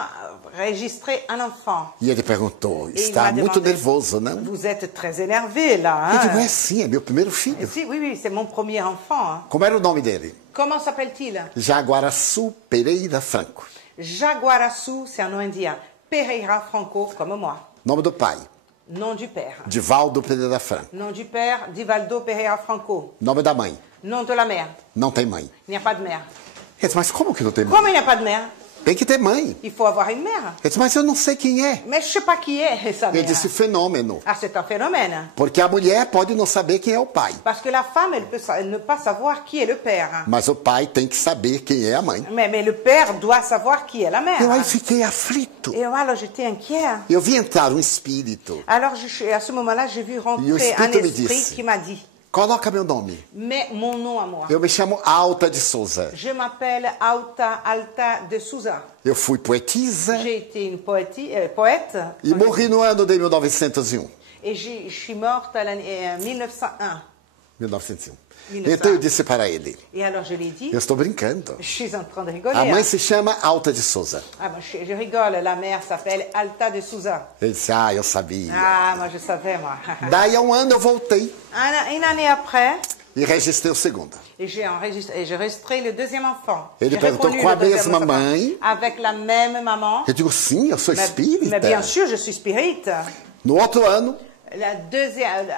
enregistrer un enfant. E ele perguntou: Et il está m'a muito demandé, nervoso, não? Vous êtes très énervé là. Eu Hein? digo: é sim, é meu primeiro Et filho. si, oui, c'est mon premier enfant. Hein. Como era o nome dele? Comment s'appelle-t-il? Jaguaraçu Pereira Franco. Jaguaraçu, c'est un nom indien. Pereira Franco, comme moi. Nome do pai: Nom du père. Divaldo Pereira Franco. Nom du père, Divaldo Pereira Franco. Nome da mãe: Nom de la mère. não tem mãe. Il n'y a pas de mère. Ele disse: mas como que não tem mãe? Comme il n'y a pas de mère, Tem que ter mãe. Il faut avoir une mère. Eu disse, mas eu não sei quem é. Mais je ne sais pas qui est sa Ele mère. disse, fenômeno. Ah, c'est un phénomène. Porque a mulher pode não saber quem é o pai. Parce que la femme, elle peut ne pas savoir qui est le père. Mas o pai tem que saber quem é a mãe. Mais le père doit savoir qui est la mère. Eu aí fiquei aflito. Et alors j'étais inquiet. Eu vi entrar um espírito. Alors à ce moment-là, j'ai vu rentrer un esprit qui m'a dit, coloca meu nome. mets mon nom à moi. Eu me chamo Alta de Souza. Je m'appelle Alta de Souza. Eu fui poetisa. J'ai été une poète. E morri no ano de 1901. Et je suis morte en 1901. 1901. Então eu disse para ele, Et alors je lui ai dit, eu estou brincando. je suis en train de rigoler. A mãe se chama Alta de Souza. Ah, ben, je rigole, la mère s'appelle Alta de Souza. Ele disse, eu sabia. Ah, moi je savais, moi. Daí a um ano eu voltei Une année après, e registrei o segundo. et j'ai enregistré le deuxième enfant. Ele J'ai perguntou reconnu com a le deuxième mesma enfant. mãe. Avec la même maman. Eu digo, sim, eu sou espírita. Mais bien sûr, je suis spirit. No outro ano,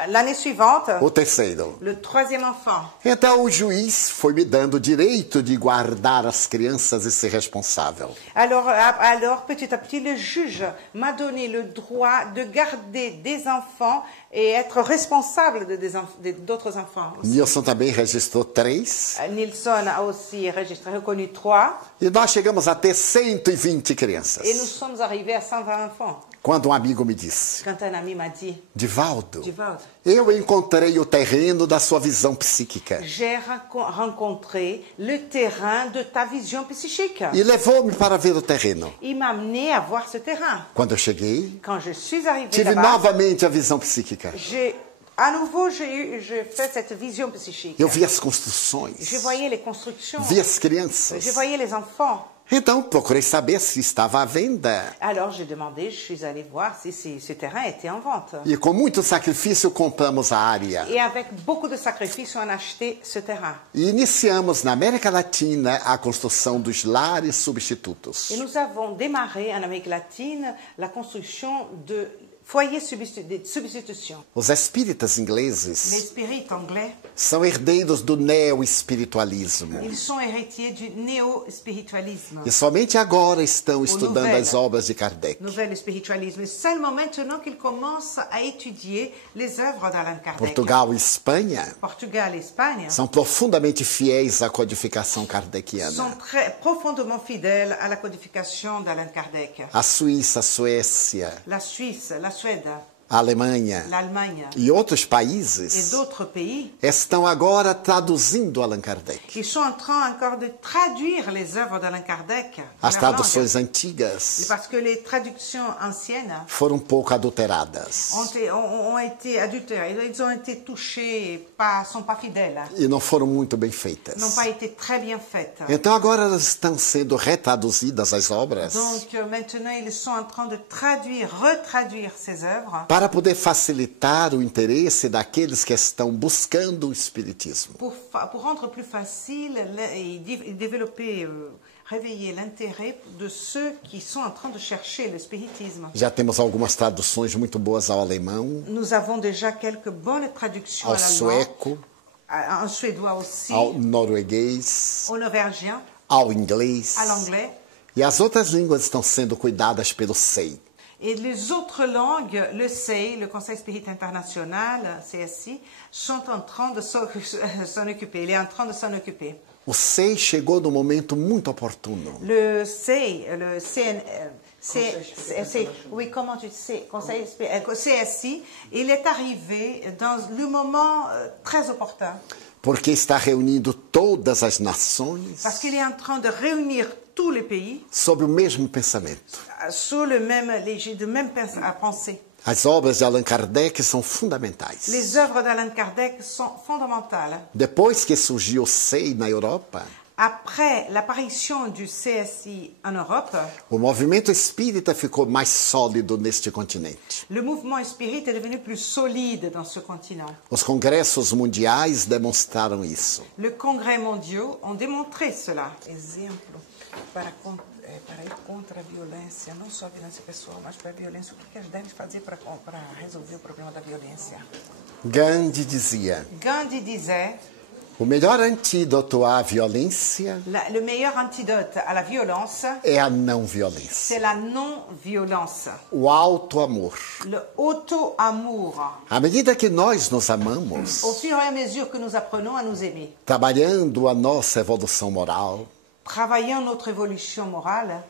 L'année suivante, o terceiro. le troisième enfant. Então o juiz foi me dando o direito de guardar as crianças e ser responsável. Alors, petit à petit, le juge m'a donné le droit de garder des enfants et être responsable d'autres enfants. Nilson também registrou 3. Nilson a aussi reconnu 3. E nós chegamos a ter 120 crianças. Et nous sommes arrivés à 120 enfants. Quando um amigo me disse, Quand un ami m'a dit, Divaldo, Divaldo, eu encontrei o terreno da sua visão psíquica. j'ai rencontré le terrain de ta vision psychique. E levou-me para ver o terreno. Il m'a amené à voir ce terrain. Quando eu cheguei, Quand je suis arrivée tive là-bas, novamente a visão psíquica. à nouveau, j'ai fait cette vision psychique. Eu vi as construções, Je voyais les constructions. vi as crianças. Je voyais les enfants. Então procurei saber se estava à venda. Alors j'ai demandé, je suis allée voir si ce terrain était en vente. E com muito sacrifício compramos a área. Et avec beaucoup de sacrifices, on a acheté ce terrain. E iniciamos na América Latina a construção dos lares substitutos. Et nous avons démarré en Amérique latine la construction de foyers de substitution. Os espíritas Les ingleses spirites anglais, são herdeiros do neo-espiritualismo. ils sont héritiers du néo-spiritualisme. E somente agora estão estudando nouvelle. as obras de Kardec. Nouvel spiritualisme. Seulement maintenant qu'ils commencent à étudier les œuvres d'Allan Kardec. Portugal e Espanha Portugal et Espagne são profundamente fiéis à codificação kardeciana. sont très profondément fidèles à la codification d'Allan Kardec. A Suíça, a Suécia, La Suisse, la Suède, a Alemanha l'Allemagne e outros et países d'autres pays, estão agora traduzindo Allan Kardec. ils sont en train encore de traduire les œuvres d'Allan Kardec. dans As leur langue. traduções antigas Parce que les traductions anciennes foram pouco adulteradas ont été adultérées, ils ont été touchés, sont pas fidèles, e não foram muito bem feitas. n'ont pas été très bien faites. Então agora elas estão sendo retraduzidas as obras Donc maintenant, ils sont en train de retraduire ces œuvres para poder facilitar o interesse daqueles que estão buscando o espiritismo. pour rendre plus facile et développer, réveiller l'intérêt de ceux qui sont en train de chercher le spiritisme. Já temos algumas traduções muito boas ao alemão, Nous avons déjà quelques bonnes traductions ao à l'allemand, sueco, en suédois aussi, ao norueguês, au norvégien, ao inglês. à l'anglais. E as outras línguas estão sendo cuidadas pelo SEI. Et les autres langues, le CEI, le Conseil Spirit International, CSI, sont en train de s'en occuper. Il est en train de s'en occuper. O SEI chegou no momento muito oportuno. Le CEI, le oui, comment tu sais, CSI, il est arrivé dans le moment très opportun. Porque está reunindo todas as nações Parce qu'il est en train de réunir tous les pays sobre o mesmo pensamento. sous le même pensée. As obras de Allan Kardec são fundamentais. Les œuvres d'Allan Kardec sont fondamentales. Depois que surgiu o SEI na Europa, Après l'apparition du CSI en Europe, o movimento espírita ficou mais sólido neste continente. le mouvement spirit est devenu plus solide dans ce continent. Os congressos mundiais demonstraram isso. Le congrès mondiaux ont démontré cela. Exemplo, para ir contra a violência, não só a violência pessoal, mas para a violência, o que eles devem fazer para resolver o problema da violência? Gandhi dizia: Gandhi disait: O melhor antídoto à violência Le meilleur antidote à la violence, é a não violência. c'est la non-violence, O alto amor. le auto-amour. À medida que nós nos amamos, Au fur et à mesure que nous apprenons à nous aimer, trabalhando a nossa evolução moral, travaillant notre évolution morale,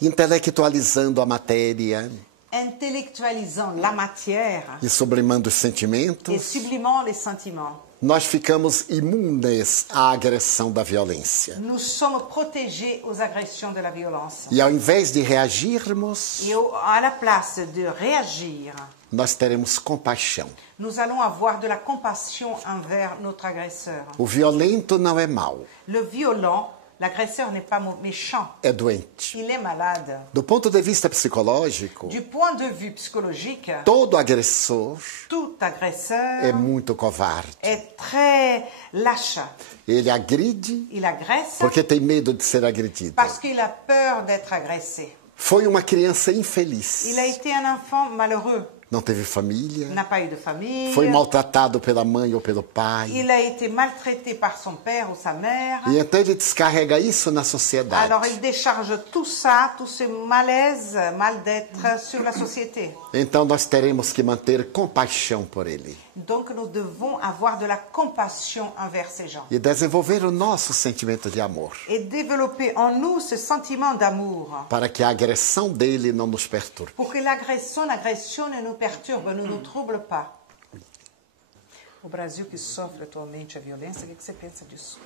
intelectualizando a matéria intellectualisant la matière e sublimando os et sentimentos, sublimant les sentiments, nós ficamos imunes à agressão da violência. nous sommes protégés aux agressions de la violence. E ao invés de reagirmos, Et à la place de réagir, nós teremos compaixão. nous allons avoir de la compassion envers notre agresseur. O violento não é mau, Le violent, l'agresseur n'est pas méchant, é doente. il est malade. Do ponto de vista psicológico, Du point de vue psychologique, todo agressor tout agresseur é muito covarde. est très lâche. Ele agride Il agresse porque tem medo de ser agredido. parce qu'il a peur d'être agressé. Foi uma criança infeliz. Il a été un enfant malheureux. Não teve família, Il n'a pas eu de famille. foi maltratado pela mãe ou pelo pai. Il a été maltraité par son père ou sa mère. E então ele descarrega isso na sociedade. Alors il décharge tout ça, tout ce malaise, mal-d'être sur la société. Então nós teremos que manter compaixão por ele Donc nous devons avoir de la compassion envers ces gens. e desenvolver o nosso sentimento de amor, Et développer en nous ce sentiment d'amour. para que a agressão dele não nos perturbe. Pour que l'agression ne nous perturbe, ne nous trouble pas. O Brasil que sofre atualmente a violência, o que você pensa disso?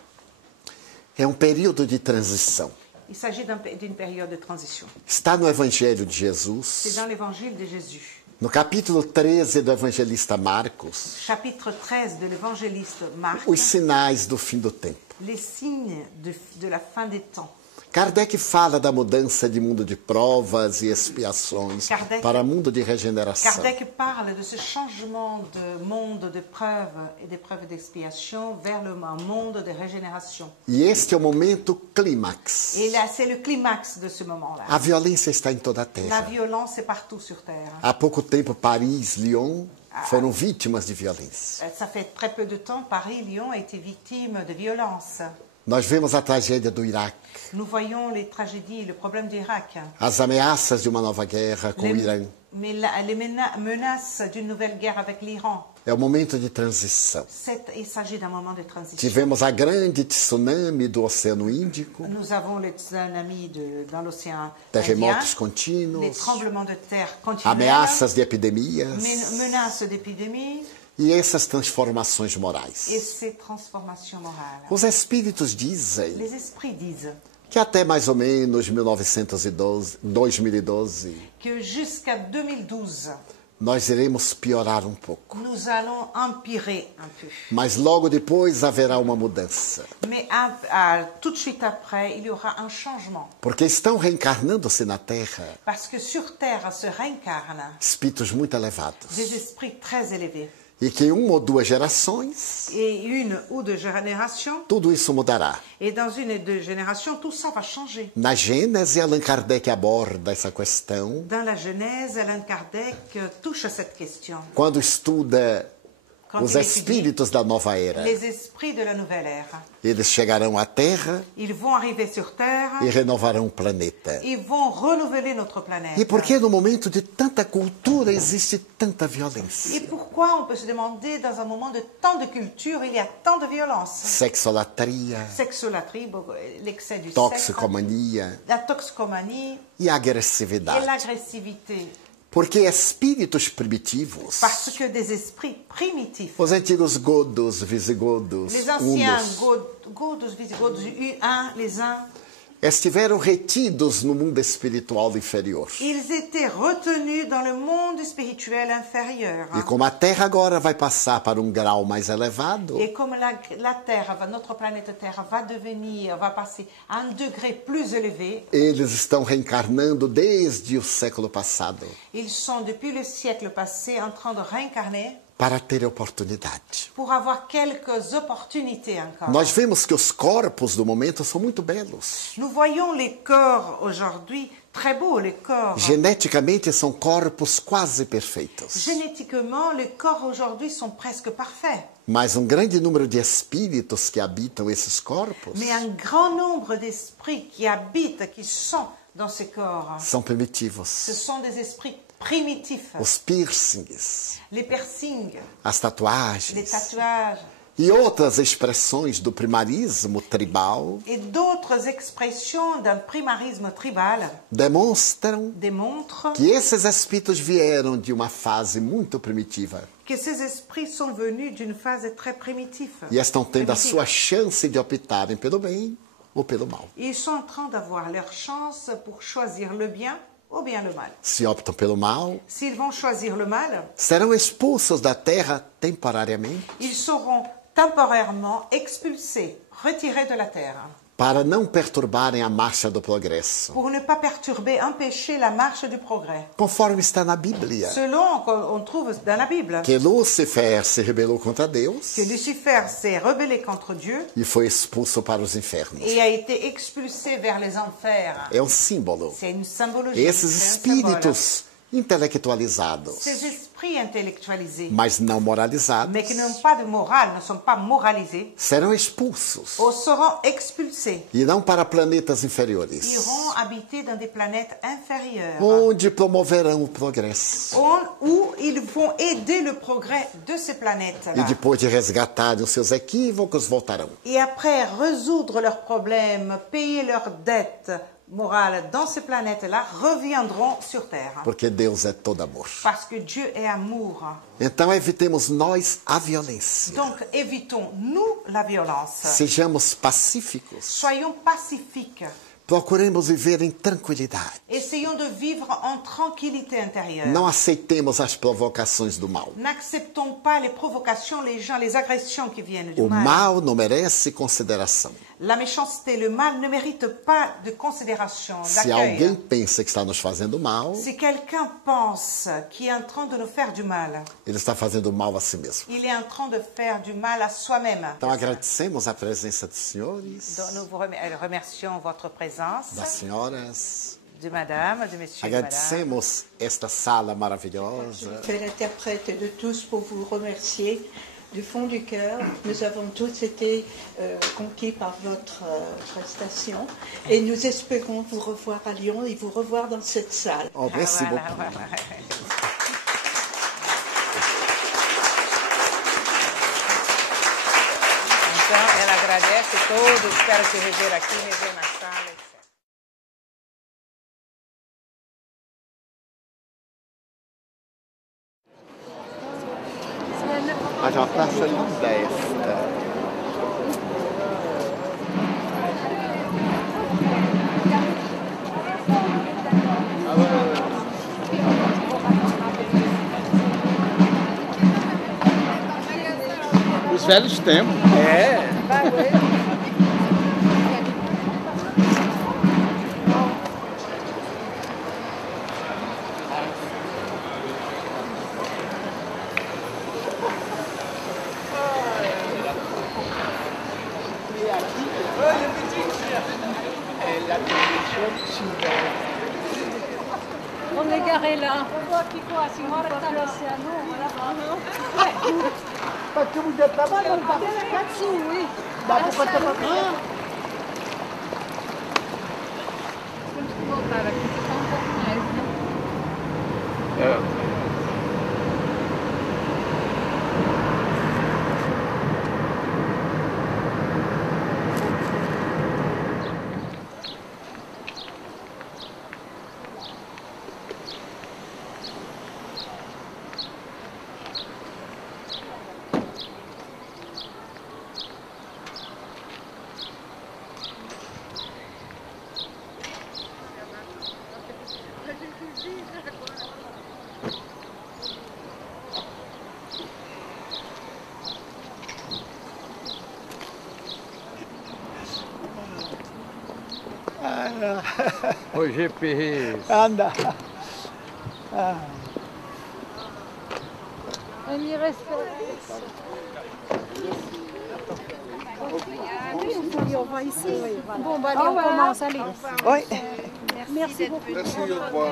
É um período de transição. Il s'agit d'une période de transition. Está no Evangelho de C'est Jesus, dans l'évangile de Jésus. no capítulo 13 do evangelista Marcos, Chapitre 13 de l'évangéliste Marc, os sinais do fim do tempo. les signes de la fin des temps. Kardec fala da mudança de mundo de provas e expiações para mundo de regeneração. Kardec parle de ce changement de monde de preuves et d'épreuves d'expiation vers un monde de régénération. E este é o momento clímax. Et là, c'est le climax de ce moment-là. A violência está em toda a La terra. violence est partout sur Terre. Há pouco tempo, Paris, Lyon foram vítimas de violência. Ça fait très peu de temps, Paris, Lyon a été victime de violence. Nós vemos a tragédia do Iraque, Nous voyons les tragédies, le problème du Irak. as ameaças de uma nova guerra com o Irã. Mais les menaces d'une nouvelle guerre avec l'Iran. É o momento de transição. Il s'agit d'un moment de transition. Tivemos a grande tsunami do Oceano Índico, Nous avons les tsunamis dans l'océan terremotos Indien, les contínuos, tremblements de terre continuels, ameaças de epidemias menaces d'épidémie e essas transformações et morais. ces transformations morales. Os espíritos dizem Les esprits disent que até mais ou menos 2012, que jusqu'à 2012, nós iremos piorar um pouco. nous allons empirer un peu. Mas logo depois haverá uma mudança. Mais tout de suite après, il y aura un changement. Porque estão reencarnando-se na Terra Parce que sur Terre se réincarnent espíritos muito elevados. des esprits très élevés. E que em uma ou duas gerações, Et une ou deux générations, tudo isso mudará. et dans une ou deux générations, tout ça va changer. Na Gênese, Allan Kardec aborda essa questão Dans la Genèse, Allan Kardec touche à cette question. quando estuda Quand os il étudie espíritos da nova era. les esprits de la nouvelle ère. Eles chegarão à Terra Ils vont arriver sur Terre, e renovarão o planeta. ils vont renouveler notre planète. E por que no momento de tanta cultura existe tanta violência? Et pourquoi, on peut se demander, dans un moment de tant de culture, il y a tant de violence? Sexolatria, Sexolatrie, l'excès du sexe, toxicomania la toxicomanie e a et agressividade. l'agressivité. Porque espíritos primitivos, Parce que des esprits primitifs, os antigos godos, visigodos, les anciens hunos, Godos, Visigodos, les uns, estiveram retidos no mundo espiritual inferior. ils étaient retenus dans le monde spirituel inférieur. E como a Terra agora vai passar para um grau mais elevado, Et comme la Terre, notre planète Terre va passer à un degré plus élevé, eles estão reencarnando desde o século passado. ils sont depuis le siècle passé en train de réincarner para ter oportunidade. pour avoir quelques opportunités encore. Nós vemos que os corpos do momento são muito belos. Nous voyons les corps aujourd'hui très beaux, les corps. Geneticamente são corpos quase perfeitos. Génétiquement, les corps aujourd'hui sont presque parfaits. Mas grande número de espíritos que habitam esses corpos Mais un grand nombre d'esprits qui habitent, qui sont dans ces corps, são primitivos. ce sont des esprits primitifs. Os piercings, Les piercings, as les tatuagens tatouages e outras expressões do primarismo tribal et d'autres expressions d'un primarisme tribal demonstram démontrent que esses espíritos vieram de uma fase muito primitiva que ces esprits sont venus d'une phase très primitive. e estão tendo a Primitive. sua chance de optarem pelo bem ou pelo mal. Ils sont en train d'avoir leur chance pour choisir le bien ou bien le mal. Se optam pelo mal, S'ils vont choisir le mal, serão expulsos da terra temporariamente ils seront temporairement expulsés, retirés de la terre, para não perturbarem a marcha do progresso. pour ne pas perturber, empêcher la marche du progrès. Conforme está na Bíblia, Selon qu'on trouve dans la Bible, que Lúcifer se rebelou contra Deus que Lucifer s'est rebellé contre Dieu e foi expulso para os infernos. et a été expulsé vers les enfers. É um símbolo. C'est une symbologie. Esses c'est un symbole. espíritos intelectualizados, Ces esprits intellectualisés, mas não moralizados, mais qui n'ont pas de morale, ne sont pas moralisés, serão expulsos ou seront expulsés, irão para planetas inferiores, iront habiter dans des planètes inférieures, onde promoverão o progresso. où ils vont aider le progrès de ces planètes-là. E depois de resgatarem os seus equívocos, voltarão. Et après résoudre leurs problèmes, payer leurs dettes morales dans ces planètes-là, reviendront sur Terre. Porque Deus é todo amor. Parce que Dieu est amour. Então evitemos nós a violência. Donc évitons, nous, la violence. Sejamos pacíficos. Soyons pacifiques. Procuremos viver em tranquilidade. Essayons de vivre en tranquillité intérieure. Não aceitemos as provocações do mal. N'acceptons pas les provocations, les gens, les agressions qui viennent du O mal. mal não merece consideração. La méchanceté, le mal ne mérite pas de considération, Se d'accueil. alguém pensa que está nos fazendo mal, Si quelqu'un pense qu'il est en train de nous faire du mal, ele está fazendo mal a si mesmo. il est en train de faire du mal à soi-même. Então agradecemos a presença dos senhores, Donc, nous vous remercions votre présence, das senhoras. de madame, de monsieur, de madame. Agradecemos esta sala maravilhosa. Je fais l'interprète de tous pour vous remercier du fond du cœur. Nous avons tous été conquis par votre prestation et nous espérons vous revoir à Lyon et vous revoir dans cette salle. Oh, merci Voilà, beaucoup. voilà. Então, ela agradece todos, espero te rever aqui, rever na sala, etc. Mas a praça não desce. Os velhos tempos. É. On est garé là. On voit qu'il faut assis. On va pas laisser à nous, là-bas, non? Parce que vous êtes là-bas, dans le parc. Là-dessous, oui. Bah, pourquoi t'as pas pris? Temos que voltar aqui, ficar um pouco mais, né? Roger Perez. Anda. On y reste. On va ici. Bon, bah, allez, on commence. Allez. Oui. Merci beaucoup. Merci, au revoir.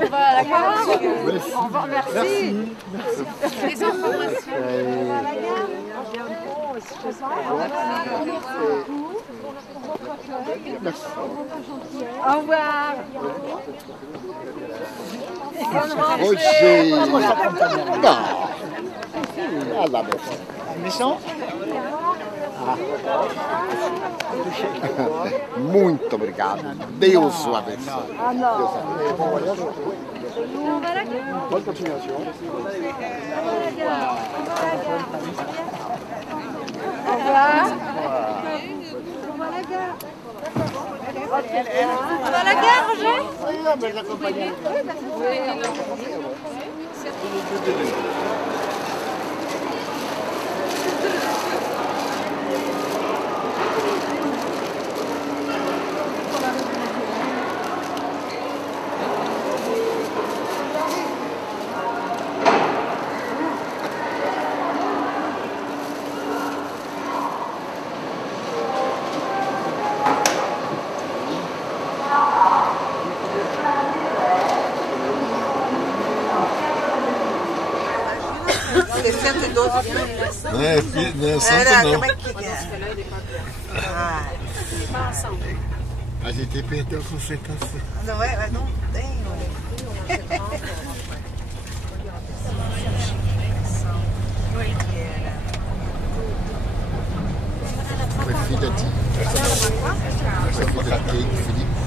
On va à la gare. Au revoir, merci. Les informations. On va à la gare. Au revoir. Roger! Não! Olha lá, Missão? Muito obrigado. Deus o abençoe. Ah non. On va à la gare. Bonne continuation. On va à la gare. Au revoir. On va à la gare. On va à la gare, Roger? C'est 112 Não é, não é santo, Era, não. como é que é? Ah, A gente perdeu a concentração. não é? Não tem. Foi filha de. Foi filha de quem? Felipe?